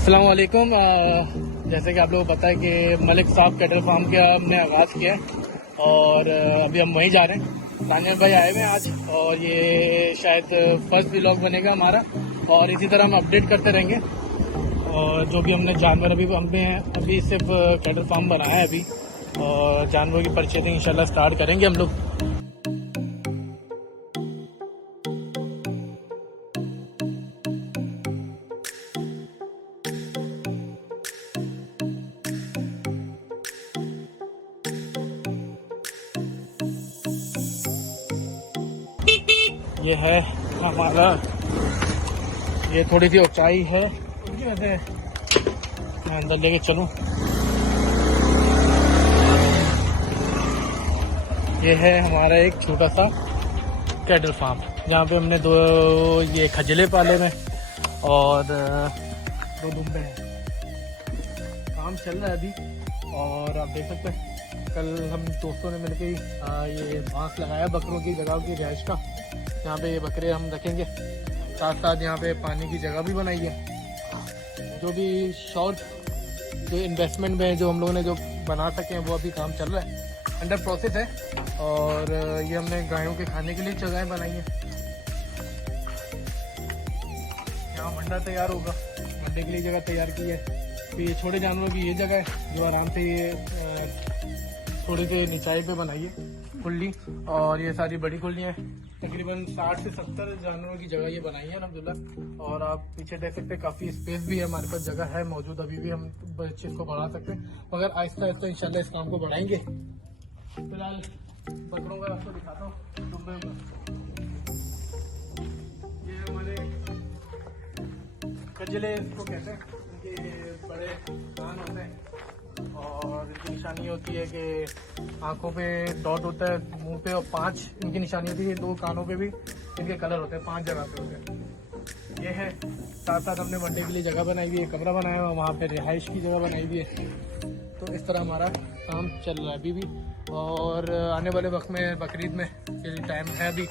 अस्सलाम वालेकुम। जैसे कि आप लोगों को पता है कि मलिक साहब कैटल फार्म का हमने आगाज़ किया है और अभी हम वहीं जा रहे हैं। तानिया भाई आए हुए हैं आज और ये शायद फर्स्ट व्लॉग बनेगा हमारा और इसी तरह हम अपडेट करते रहेंगे। और जो भी हमने जानवर अभी सिर्फ कैटल फार्म बनाया है अभी, और जानवरों की परचेजिंग इंशाल्लाह स्टार्ट करेंगे हम लोग। ये है हमारा, ये थोड़ी सी ऊंचाई है उनकी वजह से मैं अंदर लेके चलूं। ये है हमारा एक छोटा सा कैटल फार्म जहाँ पे हमने दो ये खजले पाले में और दो दुम्बे हैं। काम चल रहा है अभी और आप देख सकते हैं कल हम दोस्तों ने मिलकर ये बांस लगाया बकरों की जगह की रिहाइश का, यहाँ पे ये बकरे हम रखेंगे। साथ साथ यहाँ पे पानी की जगह भी बनाई है। जो भी शॉर्ट जो इन्वेस्टमेंट में जो हम लोगों ने जो बना सके हैं वो अभी काम चल रहा है, अंडर प्रोसेस है। और ये हमने गायों के खाने के लिए जगहें बनाई हैं। यहाँ मंडा तैयार होगा, मंडे के लिए जगह तैयार की है। तो ये छोटे जानवरों की ये जगह है जो आराम से ये थोड़ी सी निचाई पे बनाई है खुली, और ये सारी बड़ी खुलियाँ हैं। तकरीबन 60 से 70 जानवरों की जगह ये बनाई है अल्हम्दुलिल्लाह। और आप पीछे देख सकते हैं काफ़ी स्पेस भी है, हमारे पास जगह है मौजूद। अभी भी हम इस चीज़ को बढ़ा सकते हैं मगर आहिस्ता आहिस्ता इंशाल्लाह इस काम को बढ़ाएंगे। फिलहाल बकरों का आपको दिखाता हूँ। ये हमारे कजले इसको कहते हैं, इनके बड़े कान होते हैं और इनकी निशानी होती है कि आंखों पे डॉट होता है, मुंह पे, और 5 इनकी निशानी होती है। 2 कानों पे भी इनके कलर होते हैं, 5 जगह पे होते हैं। ये है। साथ साथ हमने वनडे के लिए जगह बनाई हुई है, कमरा बनाया हुआ, वहाँ पे रिहाइश की जगह बनाई हुई है। तो इस तरह हमारा काम चल रहा है अभी भी। और आने वाले वक्त में बकरीद में ये टाइम है, अभी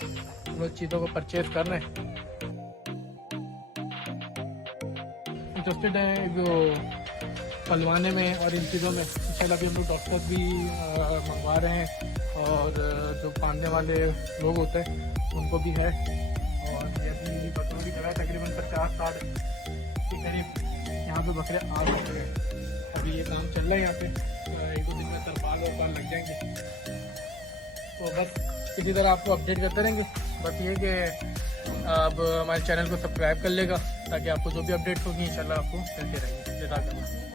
उन चीज़ों को परचेज करना है। इंटरेस्टेड है जो पलवाने में और इन चीज़ों में, इंशाल्लाह अभी हम लोग डॉक्टर भी मंगवा रहे हैं और जो पालने वाले लोग होते हैं उनको भी है। और ये अभी बकरों की जगह तकरीबन 50-60 के करीब यहाँ पे बकरे आ सकते हैं। अभी ये काम चल रहा है यहाँ पे, 1-2 दिन में तरपाल वरपाल लग जाएंगे। तो बस इसी तरह आपको अपडेट करते रहेंगे। बस ये कि आप हमारे चैनल को सब्सक्राइब कर लेगा ताकि आपको जो भी अपडेट्स होगी इंशाल्लाह आपको मिलते रहेंगे।